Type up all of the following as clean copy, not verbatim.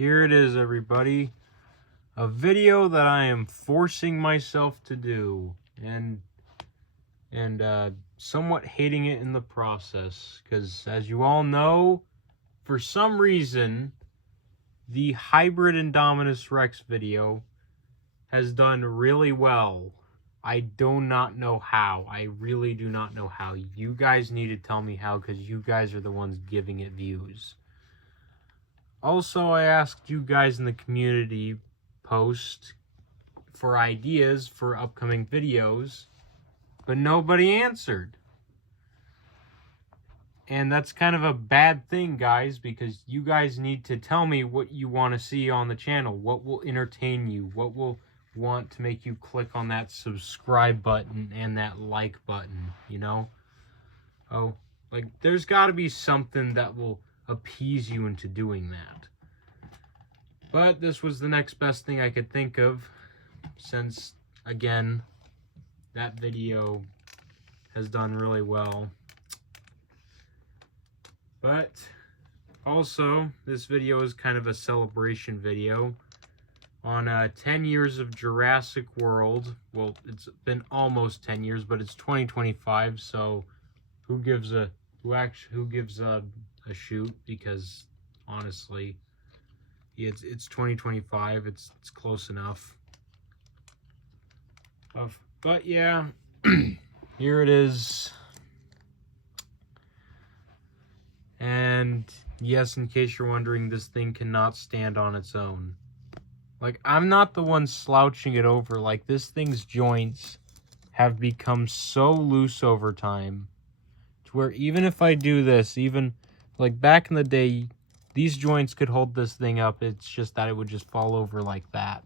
here it is, everybody. A video that I am forcing myself to do, and somewhat hating it in the process, because as you all know, for some reason, the hybrid Indominus Rex video has done really well. I do not know how. I really do not know how. You guys need to tell me how, because you guys are the ones giving it views. Also, I asked you guys in the community post for ideas for upcoming videos, but nobody answered. And that's kind of a bad thing, guys, because you guys need to tell me what you want to see on the channel. What will entertain you? What will want to make you click on that subscribe button and that like button, you know? Oh, like, there's got to be something that will appease you into doing that. But this was the next best thing I could think of, since, again, that video has done really well. But also, this video is kind of a celebration video on 10 years of Jurassic World. Well, it's been almost 10 years, but it's 2025, so who gives a shoot? Because honestly, it's 2025. It's close enough. But yeah, here it is. And yes, in case you're wondering, this thing cannot stand on its own. Like, I'm not the one slouching it over. Like, this thing's joints have become so loose over time to where even if I do this, even like back in the day, these joints could hold this thing up. It's just that it would just fall over like that.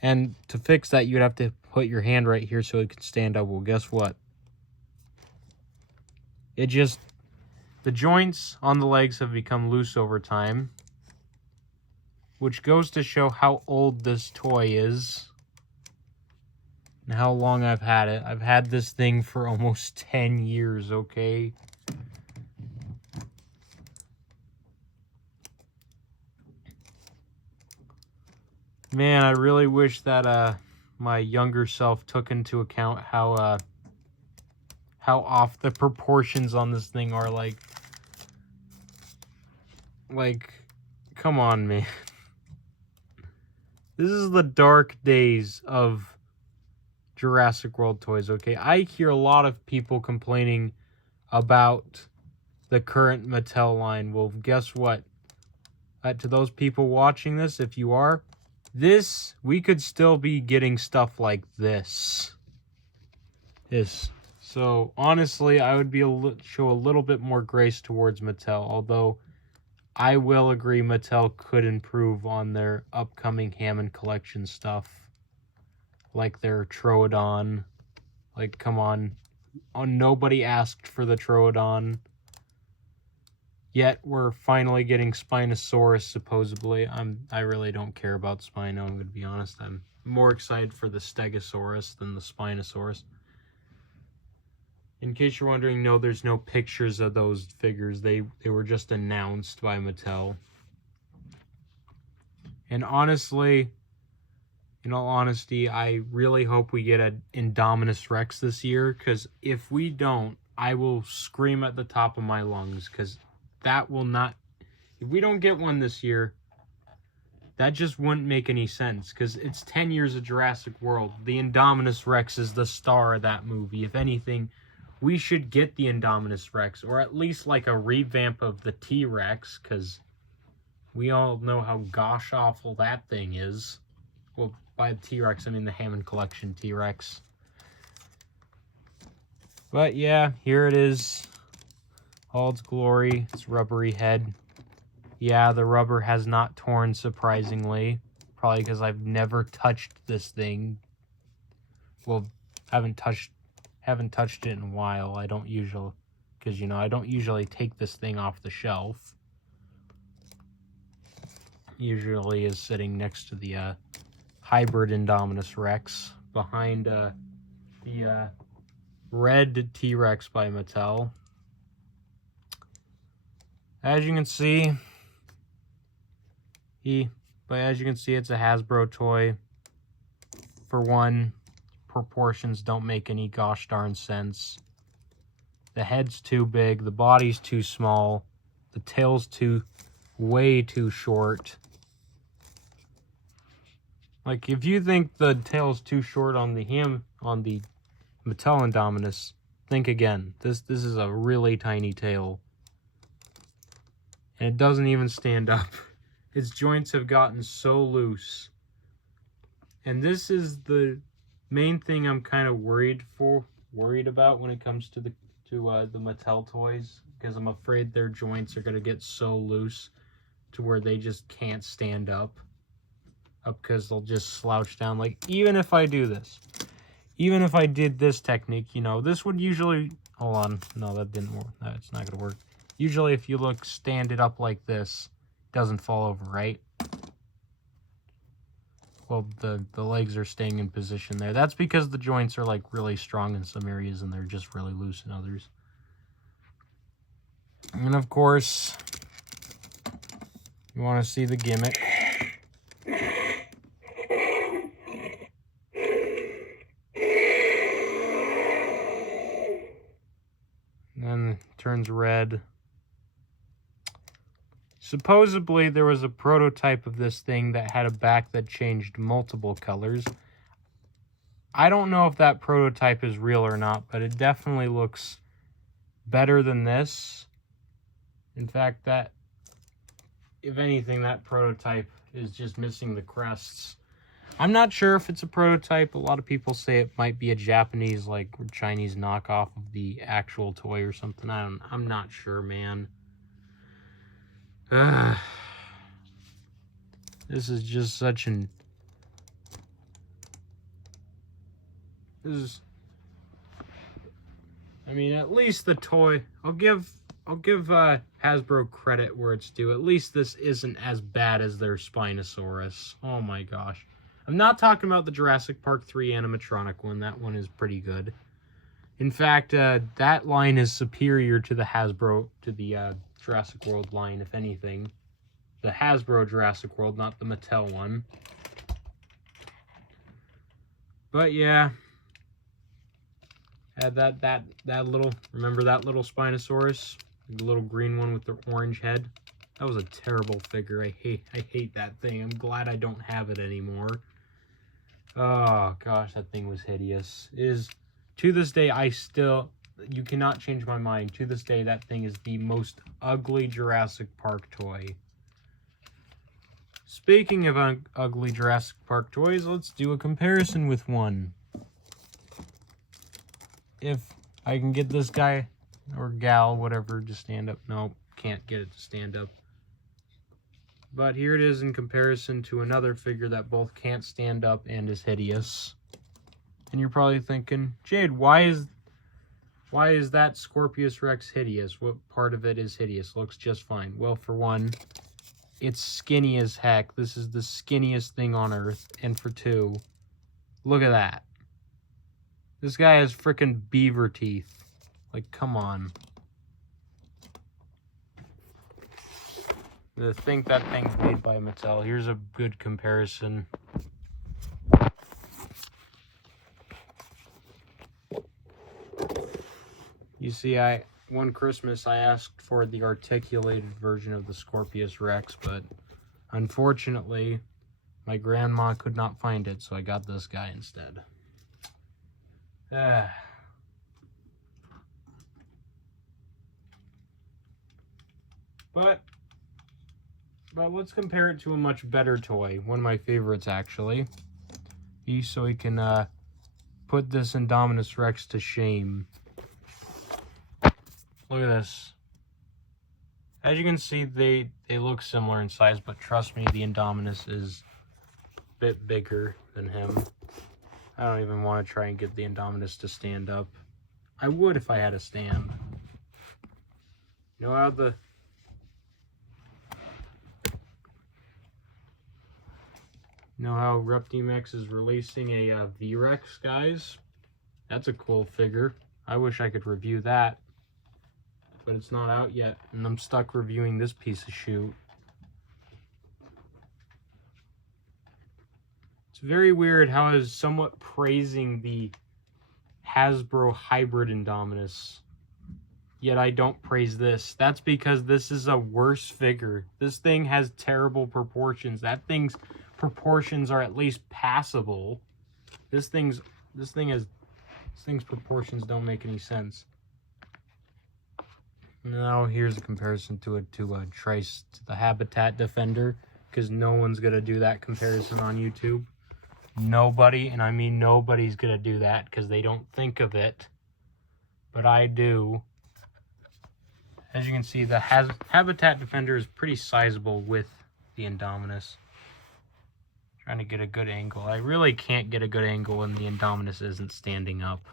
And to fix that, you'd have to put your hand right here so it could stand up. Well, guess what? The joints on the legs have become loose over time, which goes to show how old this toy is and how long I've had it. I've had this thing for almost 10 years, okay? Man, I really wish that my younger self took into account how off the proportions on this thing are. Like, come on, man. This is the dark days of Jurassic World toys, okay? I hear a lot of people complaining about the current Mattel line. Well, guess what? To those people watching this, if you are, we could still be getting stuff like this. So, honestly, I would show a little bit more grace towards Mattel, although I will agree Mattel could improve on their upcoming Hammond Collection stuff. Like their Troodon. Like, come on. Nobody asked for the Troodon. Yet, we're finally getting Spinosaurus, supposedly. I really don't care about Spino, I'm going to be honest. I'm more excited for the Stegosaurus than the Spinosaurus. In case you're wondering, no, there's no pictures of those figures. They were just announced by Mattel. And honestly, in all honesty, I really hope we get an Indominus Rex this year, because if we don't, I will scream at the top of my lungs, because that will not... If we don't get one this year, that just wouldn't make any sense, because it's 10 years of Jurassic World. The Indominus Rex is the star of that movie. If anything, we should get the Indominus Rex, or at least like a revamp of the T-Rex, because we all know how gosh-awful that thing is. Well, by the T-Rex, I mean the Hammond Collection T-Rex. But yeah, here it is. All its glory, its rubbery head. Yeah, the rubber has not torn, surprisingly. Probably because I've never touched this thing. Well, haven't touched it in a while. I don't usually, because, you know, I don't usually take this thing off the shelf. Usually is sitting next to the hybrid Indominus Rex behind the red T-Rex by Mattel. As you can see, But as you can see, it's a Hasbro toy. For one, proportions don't make any gosh darn sense. The head's too big, the body's too small, the tail's way too short. Like, if you think the tail's too short on the Mattel Indominus, think again. This is a really tiny tail. And it doesn't even stand up. Its joints have gotten so loose. And this is the main thing I'm kind of worried about when it comes to the Mattel toys, because I'm afraid their joints are going to get so loose to where they just can't stand up because they'll just slouch down. Like, even if I do this, even if I did this technique, you know, this would usually, hold on, no, that didn't work. That's not going to work. Usually if you stand it up like this, it doesn't fall over, right? Well, the legs are staying in position there. That's because the joints are like really strong in some areas and they're just really loose in others. And of course, you want to see the gimmick. And then it turns red. Supposedly, there was a prototype of this thing that had a back that changed multiple colors. I don't know if that prototype is real or not, but it definitely looks better than this. In fact, that, if anything, that prototype is just missing the crests. I'm not sure if it's a prototype. A lot of people say it might be a Japanese, like, or Chinese knockoff of the actual toy or something. I'm not sure, man. This is just such an... I mean, at least the toy... I'll give Hasbro credit where it's due. At least this isn't as bad as their Spinosaurus. Oh my gosh. I'm not talking about the Jurassic Park 3 animatronic one. That one is pretty good. In fact, that line is superior to the Hasbro, to the Jurassic World line, if anything. The Hasbro Jurassic World, not the Mattel one. But yeah, had that little, remember that little Spinosaurus, the little green one with the orange head? That was a terrible figure. I hate that thing. I'm glad I don't have it anymore. Oh gosh, that thing was hideous. To this day, you cannot change my mind. To this day, that thing is the most ugly Jurassic Park toy. Speaking of ugly Jurassic Park toys, let's do a comparison with one. If I can get this guy, or gal, whatever, to stand up. No, can't get it to stand up. But here it is in comparison to another figure that both can't stand up and is hideous. And you're probably thinking, Jade, why is that Scorpius Rex hideous? What part of it is hideous? Looks just fine. Well, for one, it's skinny as heck. This is the skinniest thing on Earth. And for two, look at that. This guy has frickin' beaver teeth. Like, come on. To think that thing's made by Mattel. Here's a good comparison. You see, one Christmas I asked for the articulated version of the Scorpius Rex, but unfortunately, my grandma could not find it, so I got this guy instead. But let's compare it to a much better toy. One of my favorites, actually. So we can put this Indominus Rex to shame. Look at this. As you can see, they look similar in size, but trust me, the Indominus is a bit bigger than him. I don't even want to try and get the Indominus to stand up. I would if I had a stand. You know how Reptimex is releasing a V-Rex, guys? That's a cool figure. I wish I could review that. But it's not out yet, and I'm stuck reviewing this piece of shoot. It's very weird how I was somewhat praising the Hasbro hybrid Indominus, yet I don't praise this. That's because this is a worse figure. This thing has terrible proportions. That thing's proportions are at least passable. This thing's proportions don't make any sense. Now here's a comparison to the Habitat Defender, because no one's gonna do that comparison on YouTube. Nobody, and I mean nobody's gonna do that because they don't think of it, but I do. As you can see, the Habitat Defender is pretty sizable with the Indominus. Trying to get a good angle. I really can't get a good angle when the Indominus isn't standing up.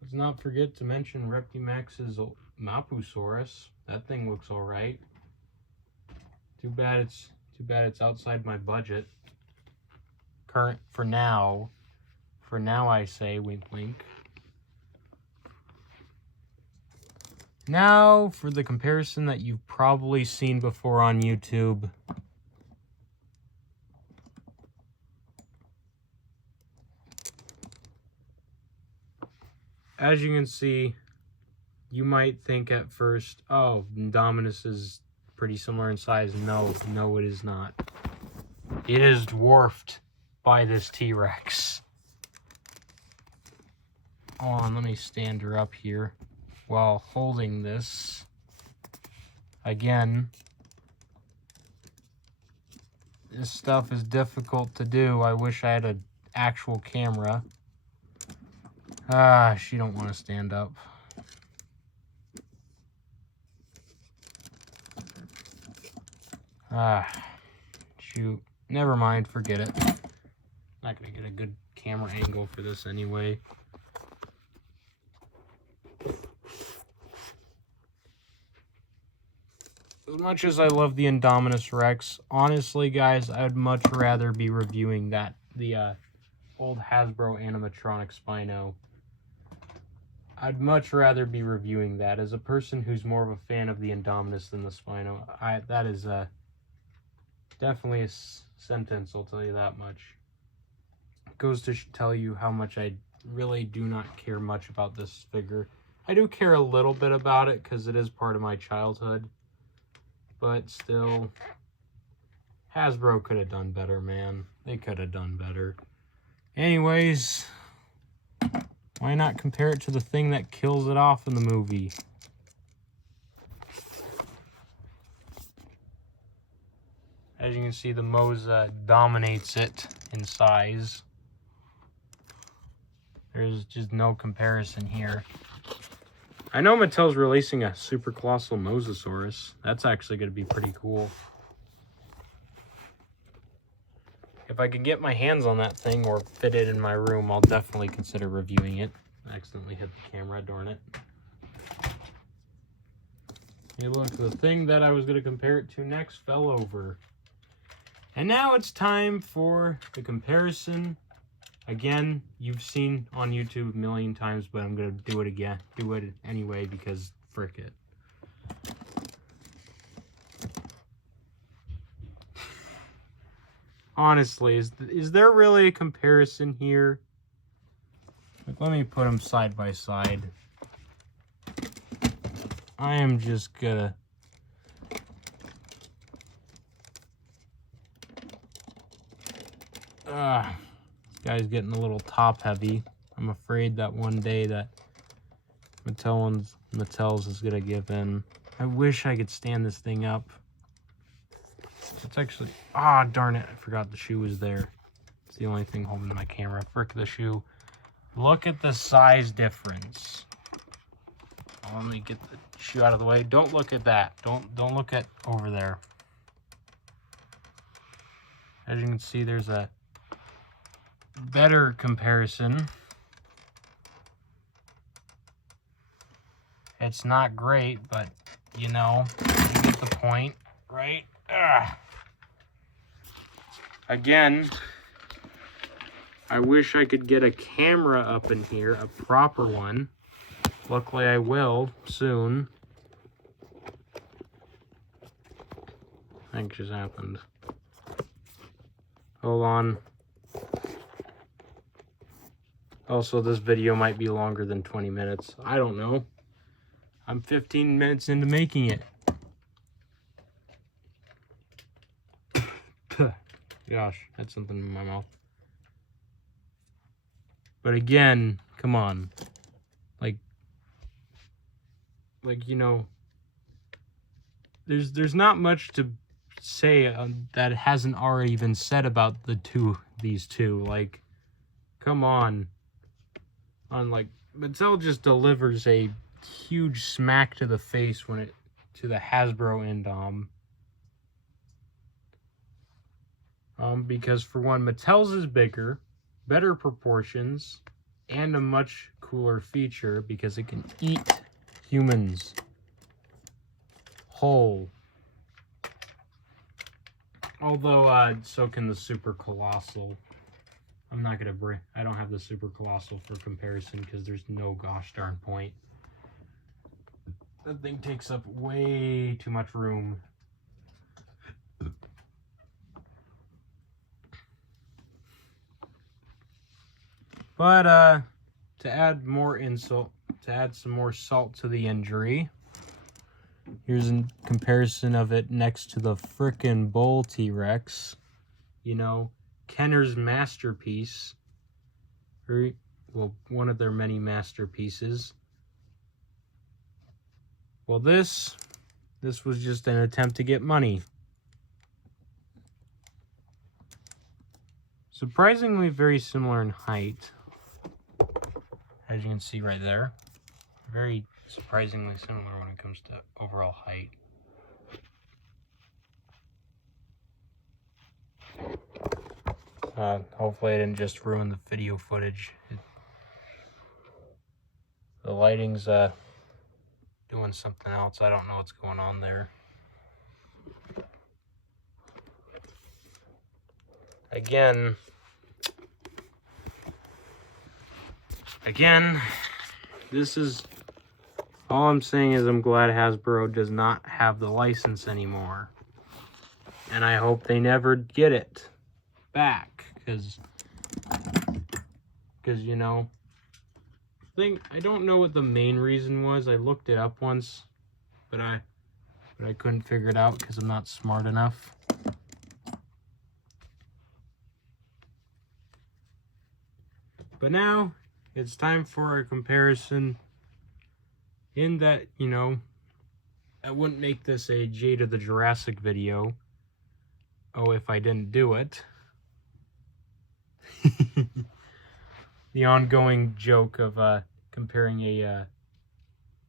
Let's not forget to mention Reptimax's Mapusaurus. That thing looks alright. Too bad it's outside my budget. For now I say, wink wink. Now for the comparison that you've probably seen before on YouTube. As you can see, you might think at first, oh, Indominus is pretty similar in size. No, it is not. It is dwarfed by this T-Rex. Hold on, let me stand her up here while holding this. Again, this stuff is difficult to do. I wish I had an actual camera. She don't want to stand up. Shoot. Never mind, forget it. Not gonna get a good camera angle for this anyway. As much as I love the Indominus Rex, honestly, guys, I would much rather be reviewing the old Hasbro animatronic Spino. I'd much rather be reviewing that. As a person who's more of a fan of the Indominus than the Spino, that is definitely a sentence, I'll tell you that much. It goes to tell you how much I really do not care much about this figure. I do care a little bit about it because it is part of my childhood. But still, Hasbro could have done better, man. They could have done better. Anyways, why not compare it to the thing that kills it off in the movie? As you can see, the Moza dominates it in size. There's just no comparison here. I know Mattel's releasing a super colossal Mosasaurus. That's actually going to be pretty cool. If I can get my hands on that thing or fit it in my room, I'll definitely consider reviewing it. I accidentally hit the camera, darn it. Hey, look, the thing that I was going to compare it to next fell over. And now it's time for the comparison. Again, you've seen on YouTube a million times, but I'm going to do it again. Do it anyway because frick it. Honestly, is there really a comparison here? Like, let me put them side by side. I am just gonna... This guy's getting a little top heavy. I'm afraid that one day that Mattel's is gonna give in. I wish I could stand this thing up. It's actually, darn it, I forgot the shoe was there. It's the only thing holding my camera. Frick the shoe. Look at the size difference. Let me get the shoe out of the way. Don't look at that. Don't look at over there. As you can see, there's a better comparison. It's not great, but you know, you get the point, right? Again, I wish I could get a camera up in here, a proper one. Luckily I will soon. I think just happened. Hold on. Also, this video might be longer than 20 minutes. I don't know. I'm 15 minutes into making it. Gosh, had something in my mouth. But again, come on. Like you know, there's not much to say that hasn't already been said about these two. Like, come on. Like, Mattel just delivers a huge smack to the face to the Hasbro Indom. Because for one, Mattel's is bigger, better proportions, and a much cooler feature because it can eat humans whole. Although, so can the Super Colossal. I'm not gonna I don't have the Super Colossal for comparison because there's no gosh darn point. That thing takes up way too much room. But, to add more insult, to add some more salt to the injury, here's a comparison of it next to the frickin' Bull T-Rex. You know, Kenner's masterpiece. Well, one of their many masterpieces. Well, this was just an attempt to get money. Surprisingly very similar in height. As you can see right there. Very surprisingly similar when it comes to overall height. Hopefully I didn't just ruin the video footage. The lighting's doing something else. I don't know what's going on there. Again, this is all I'm saying is I'm glad Hasbro does not have the license anymore. And I hope they never get it back, because you know, I don't know what the main reason was. I looked it up once, but I couldn't figure it out because I'm not smart enough. But now it's time for a comparison. In that, you know, I wouldn't make this a Jade of the Jurassic video. Oh, if I didn't do it. The ongoing joke of comparing a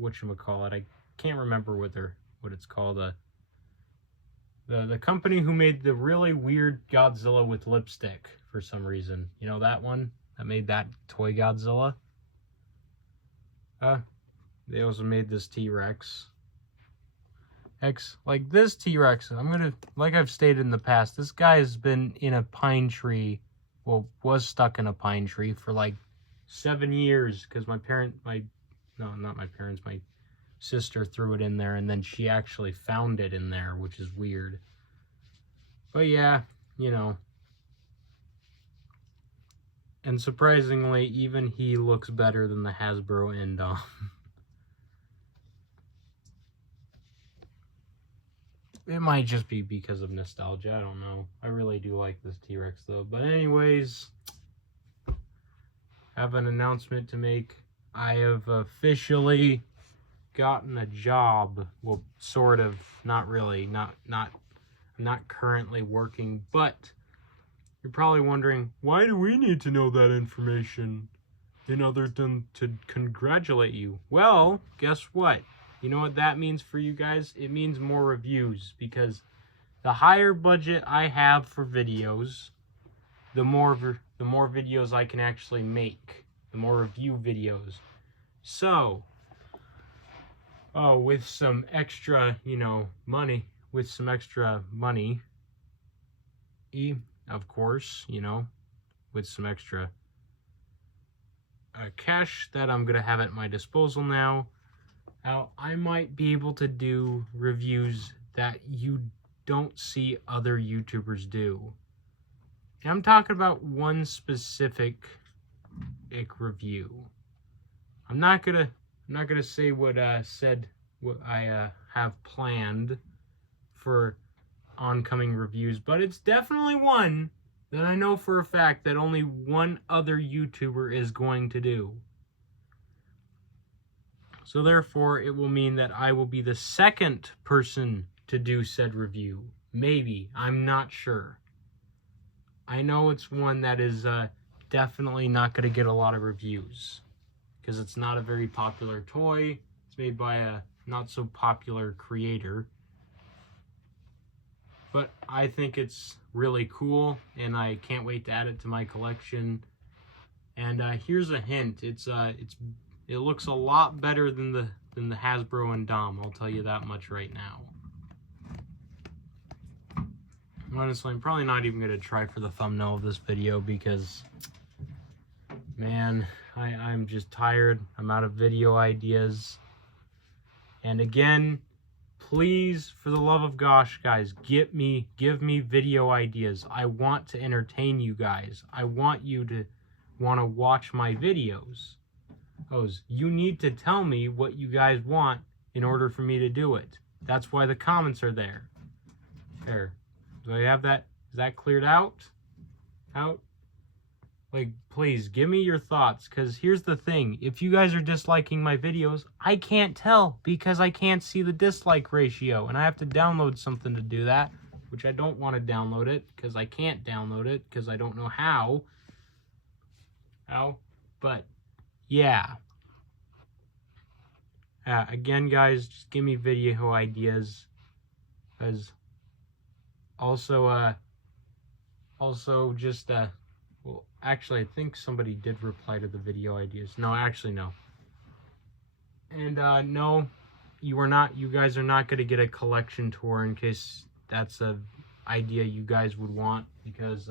whatchamacallit, I can't remember what it's called. The company who made the really weird Godzilla with lipstick for some reason. You know that one that made that toy Godzilla? They also made this T-Rex. Like this T-Rex, like I've stated in the past, this guy has been in a pine tree, well, was stuck in a pine tree for like 7 years, because my sister threw it in there, and then she actually found it in there, which is weird. But yeah, you know. And surprisingly, even he looks better than the Hasbro Indom. It might just be because of nostalgia, I don't know. I really do like this T-Rex though. But anyways, I have an announcement to make. I have officially gotten a job. Well, sort of, not really, I'm not currently working, but you're probably wondering, why do we need to know that information in other than to congratulate you? Well, guess what? You know what that means for you guys? It means more reviews, because the higher budget I have for videos, the more videos I can actually make, the more review videos. So, with some extra, money, of course, with some extra cash that I'm going to have at my disposal now. Now, I might be able to do reviews that you don't see other YouTubers do. And I'm talking about one specific review. I'm not gonna say what I have planned for oncoming reviews, but it's definitely one that I know for a fact that only one other YouTuber is going to do. So therefore, it will mean that I will be the second person to do said review. Maybe. I'm not sure. I know it's one that is definitely not going to get a lot of reviews, because it's not a very popular toy. It's made by a not so popular creator. But I think it's really cool, and I can't wait to add it to my collection. And here's a hint. It looks a lot better than the Hasbro and Dom. I'll tell you that much right now. Honestly, I'm probably not even going to try for the thumbnail of this video because, man, I'm just tired. I'm out of video ideas. And again, please, for the love of gosh, guys, give me video ideas. I want to entertain you guys. I want you to want to watch my videos. You need to tell me what you guys want in order for me to do it. That's why the comments are there. There. Do I have that? Is that cleared out? Like, please, give me your thoughts, because here's the thing. If you guys are disliking my videos, I can't tell because I can't see the dislike ratio, and I have to download something to do that, which I don't want to download it because I can't download it because I don't know how. But, yeah. Again, guys, just give me video ideas. Also, just, well, actually, I think somebody did reply to the video ideas. No, actually, no. And, no, you guys are not going to get a collection tour in case that's a idea you guys would want, because,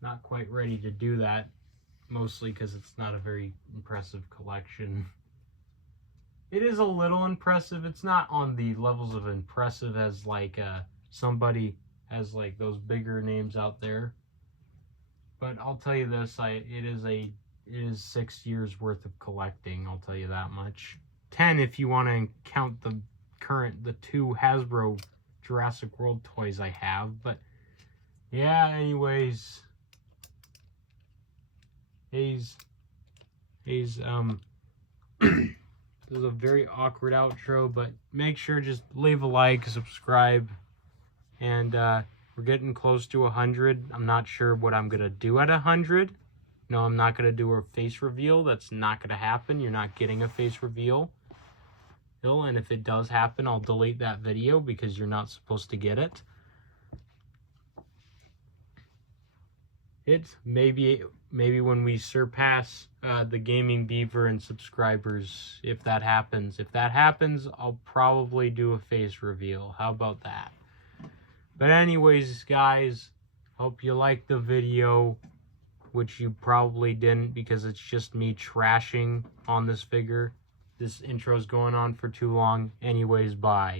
not quite ready to do that, mostly because it's not a very impressive collection. It is a little impressive. It's not on the levels of impressive as, like, somebody has, like, those bigger names out there. But I'll tell you this, it is 6 years worth of collecting, I'll tell you that much. 10 if you want to count the 2 Hasbro Jurassic World toys I have. But yeah, anyways, this is a very awkward outro, but make sure just leave a like, subscribe, and we're getting close to 100. I'm not sure what I'm gonna do at 100. No, I'm not gonna do a face reveal. That's not gonna happen. You're not getting a face reveal. And if it does happen, I'll delete that video because you're not supposed to get it. Maybe when we surpass the Gaming Beaver and subscribers, if that happens. If that happens, I'll probably do a face reveal. How about that? But anyways, guys, hope you liked the video, which you probably didn't because it's just me trashing on this figure. This intro's going on for too long. Anyways, bye.